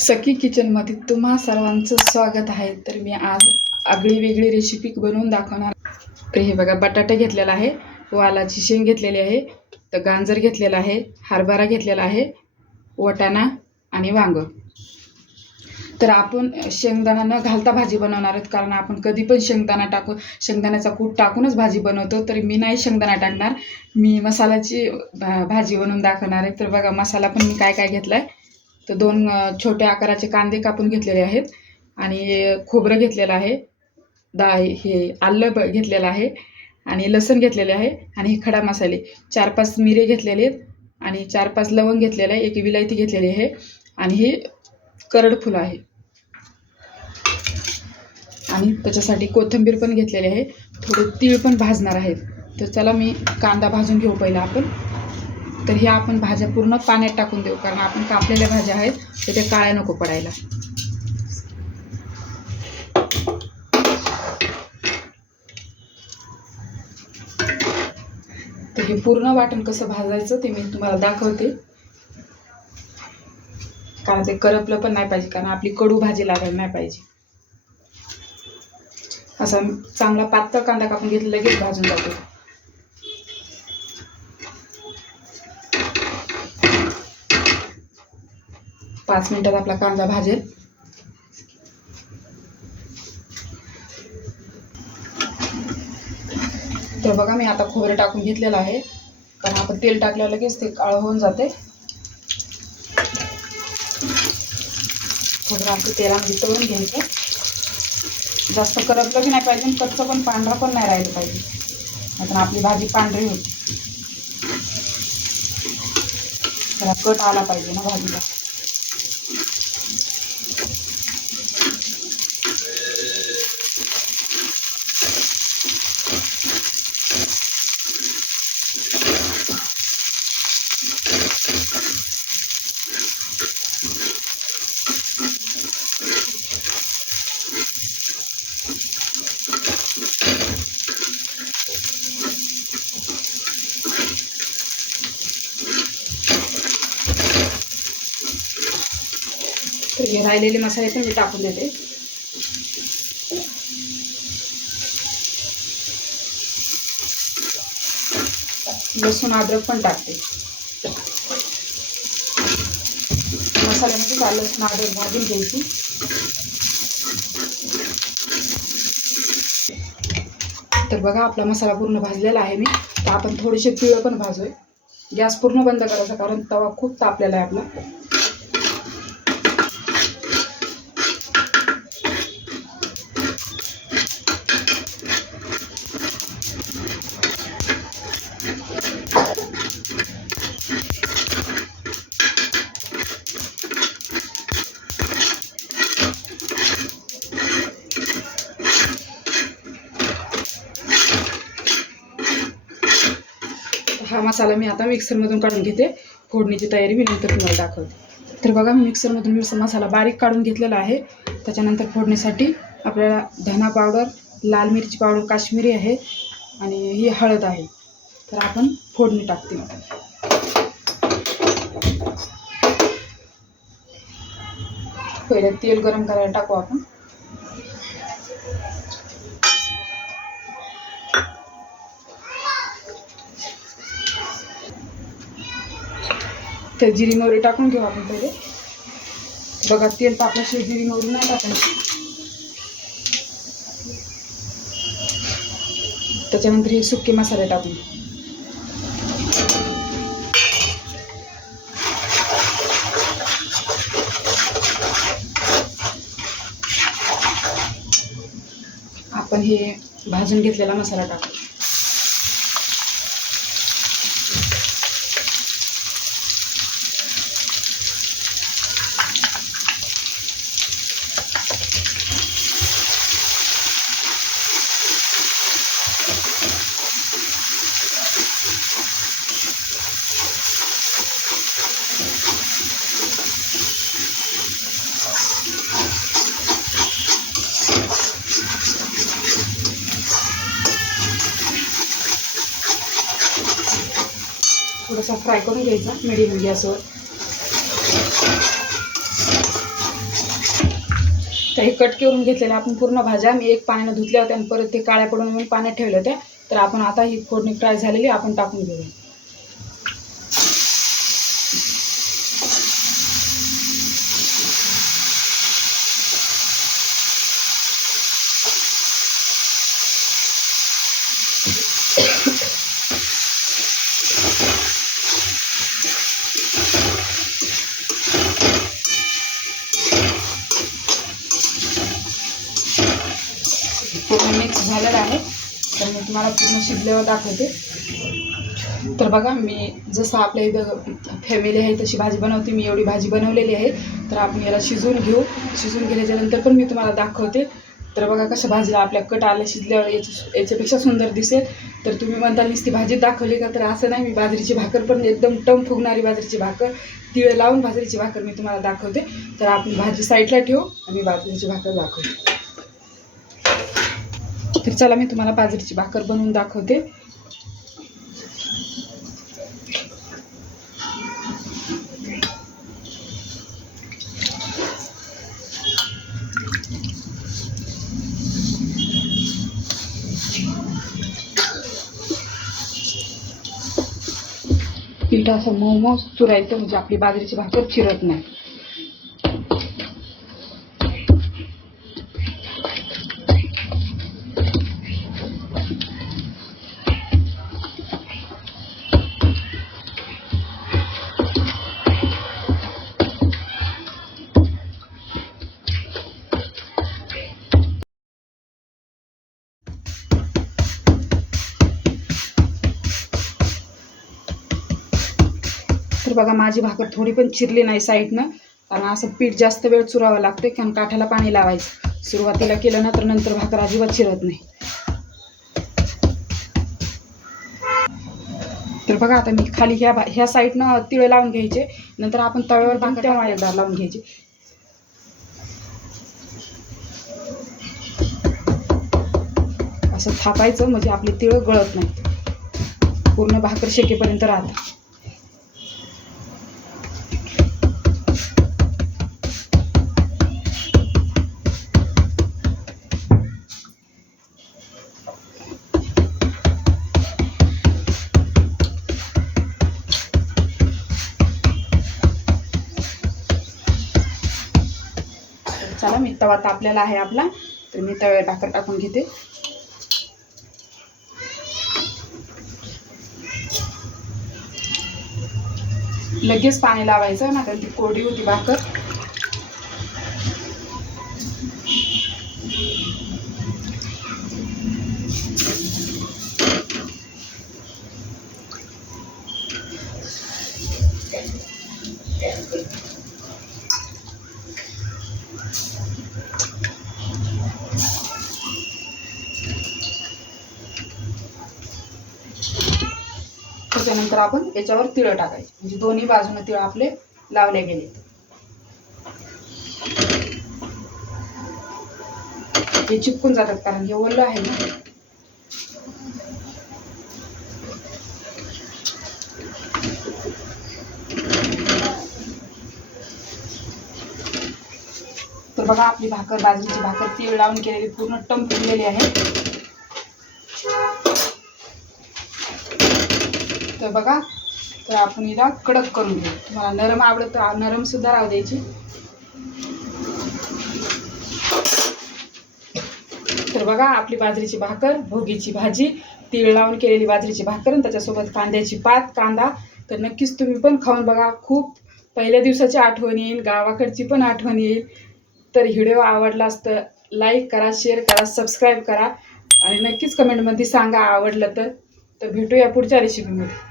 सखी किचनमध्ये तुम्हा सर्वांचं स्वागत आहे। तर मी आज आगळी वेगळी रेसिपी बनवून दाखवणार। तर हे बघा, बटाटे घेतलेला आहे, वालाची शेंग घेतलेली आहे, तर गाजर घेतलेला आहे, हरभरा घेतलेला आहे, वाटाणा आणि वांग। तर आपण शेंगदाणा न घालता भाजी बनवणार आहोत, कारण आपण कधी पण शेंगदाण्याचा कूट टाकूनच भाजी बनवतो। तर मी नाही शेंगदाणा टाकणार, मी मसाल्याची भाजी बनवून दाखवणार आहे। तर बघा, मसाला पण मी काय काय घेतलाय। तर 2 छोट्या आकाराचे कांदे कापून घेतलेले आहेत, आणि खोबरं घेतलेलं आहे, हे आलं घेतलेलं आहे, आणि लसूण घेतलेले आहे, आणि हे खडा मसाले 4-5 मिरे घेतलेले आहेत, आणि 4-5 लवंग घेतलेले आहे, 1 विलायती घेतलेली आहे, आणि हे करड फुलं आहे, आणि त्याच्यासाठी कोथिंबीर पण घेतलेली आहे, थोडे तीळ पण भाजणार आहेत। तर चला, मी कांदा भाजून घेऊ पहिला आपण। तर हे आपण भाज्या पूर्ण पाण्यात टाकून देऊ, कारण आपण कापलेल्या भाज्या आहेत, तर ते काळ्या नको पडायला। तर हे पूर्ण वाटण कसं भाजायचं ते मी तुम्हाला दाखवते, कारण ते करपलं पण नाही पाहिजे, कारण आपली कडू भाजी लागायला नाही पाहिजे। असा चांगला पातळ कांदा कापून घेतला, लगेच भाजून जातो। पाच मिनिटात आपला कांदा भाजेल। तर बघा, मी आता खोबरं टाकून घेतलेलं आहे, कारण आपण तेल टाकल्यावर लगेच ते काळं होऊन जाते। खोबरं आपलं तेलामध्ये तळून घ्यायचं, जास्त करपलं की नाही पाहिजे, कच्चं पण पांढरा पण नाही राहिलं पाहिजे, नाहीतर आपली भाजी पांढरी होती। त्याला कट आला पाहिजे ना भाजीला। तर हे राहिलेले मसाले पण मी टाकून देते। लसूण अद्रक पण टाकते। मसाल्यामध्ये लसूण अद्रक भाजून घ्यायची। तर बघा, आपला मसाला पूर्ण भाजलेला आहे मी। तर आपण थोडेसे तिळ पण भाजूय। गॅस पूर्ण बंद करायचा, कारण तवा खूप तापलेला आहे आपला। हा मसाला मी आता मिक्सरमधून काढून घेते। फोडणीची तयारी मी नंतर तुम्हाला दाखवते। तर बघा, मिक्सरमधून मसाला बारीक काढून घेतलेला आहे। त्याच्यानंतर फोडणीसाठी आपल्याला धना पावडर, लाल मिरची पावडर काश्मीरी आहे, आणि ही हळद आहे। तर आपण फोडणी टाकते। पहिले तेल गरम करायला टाकू आपण। तर जिरी मोहरी टाकून घेऊ आपण पहिले। बघा, तेल तापल्याशिवाय जिरी मोहरी नाही टाकायची। त्याच्यानंतर हे सुके मसाले टाकून, आपण हे भाजून घेतलेला मसाला टाकू। थोडासा फ्राय करून घ्यायचा मीडियम गॅसवर। तर हे कट करून घेतलेल्या आपण पूर्ण भाज्या मी एक पाण्यानं धुतल्या होत्या आणि परत ते काळ्या पडून म्हणून पाण्यात ठेवल्या होत्या. तर आपण आता ही फोडणी फ्राय झालेली आपण टाकून घेऊया. पूर्ण मिक्स झालेलं आहे. तर मी तुम्हाला पूर्ण शिजल्यावर दाखवते. तर बघा मी जसं आपल्या इथं फॅमिली आहे तशी भाजी बनवते, मी एवढी भाजी बनवलेली आहे. तर आपण याला शिजवून घेऊ. शिजवून घेण्याच्यानंतर पण मी तुम्हाला दाखवते. तर बघा कशा भाजीला आपल्या कट आल्या शिजल्यावर याच्यापेक्षा सुंदर दिसेल. तर तुम्ही म्हणता नुसती भाजी दाखवली का, तर असं नाही. मी बाजरीची भाकर पण एकदम टम फुगणारी बाजरीची भाकर, तिळ लावून बाजरीची भाकर मी तुम्हाला दाखवते. तर आपण भाजी साईडला ठेवू आणि बाजरीची भाकर दाखवते. तर चला मी तुम्हाला बाजरीची भाकर बनवून दाखवते. पीठ असं मऊ मऊ चुरायचं म्हणजे आपली बाजरीची भाकर चिरत नाही. तर बघा माझी भाकर थोडी पण चिरली नाही साईडनं, कारण असं पीठ जास्त वेळ चुरावं लागतं, कारण काठाला पाणी लावायचं. सुरुवातीला केलं ना तर नंतर भाकर अजिबात चिरत नाही. तर बघा आता मी खाली ह्या साईडनं तिळ लावून घ्यायचे, नंतर आपण तव्यावर भाकर तेव्हा एकदा लावून घ्यायचे. असं थापायचं म्हणजे आपले तिळ गळत नाही, पूर्ण भाकर शेकेपर्यंत राहतं. चला मी तवा तापलेला आहे आपला, तर मी तव्यावर भाकर टाकून घेते. लगेच पाणी लावायचं ना, कारण ती कोरडी होती भाकर. त्याच्यानंतर आपण याच्यावर तिळ टाकायचे, म्हणजे दोन्ही बाजूने तिळ आपले लावले गेले. हे चिपकून जातात कारण हे ओलं आहे ना. तर बघा आपली भाकर, बाजरीची भाकर तीळ लावून केलेली पूर्ण टम फुगलेली आहे. तर बघा, तर आपण हिला कडक करून घेऊ. तुम्हाला नरम आवडत तर नरम सुद्धा राहू द्यायची. तर बघा आपली बाजरीची भाकर, भोगीची भाजी, तीळ लावून केलेली बाजरीची भाकर आणि त्याच्यासोबत कांद्याची पात, कांदा. तर नक्कीच तुम्ही पण खाऊन बघा. खूप पहिल्या दिवसाची आठवण येईल, गावाकडची पण आठवण येईल. तर व्हिडिओ आवडला असतं लाईक करा, शेअर करा, सबस्क्राईब करा आणि नक्कीच कमेंटमध्ये सांगा आवडलं तर. भेटूया पुढच्या रेसिपीमध्ये.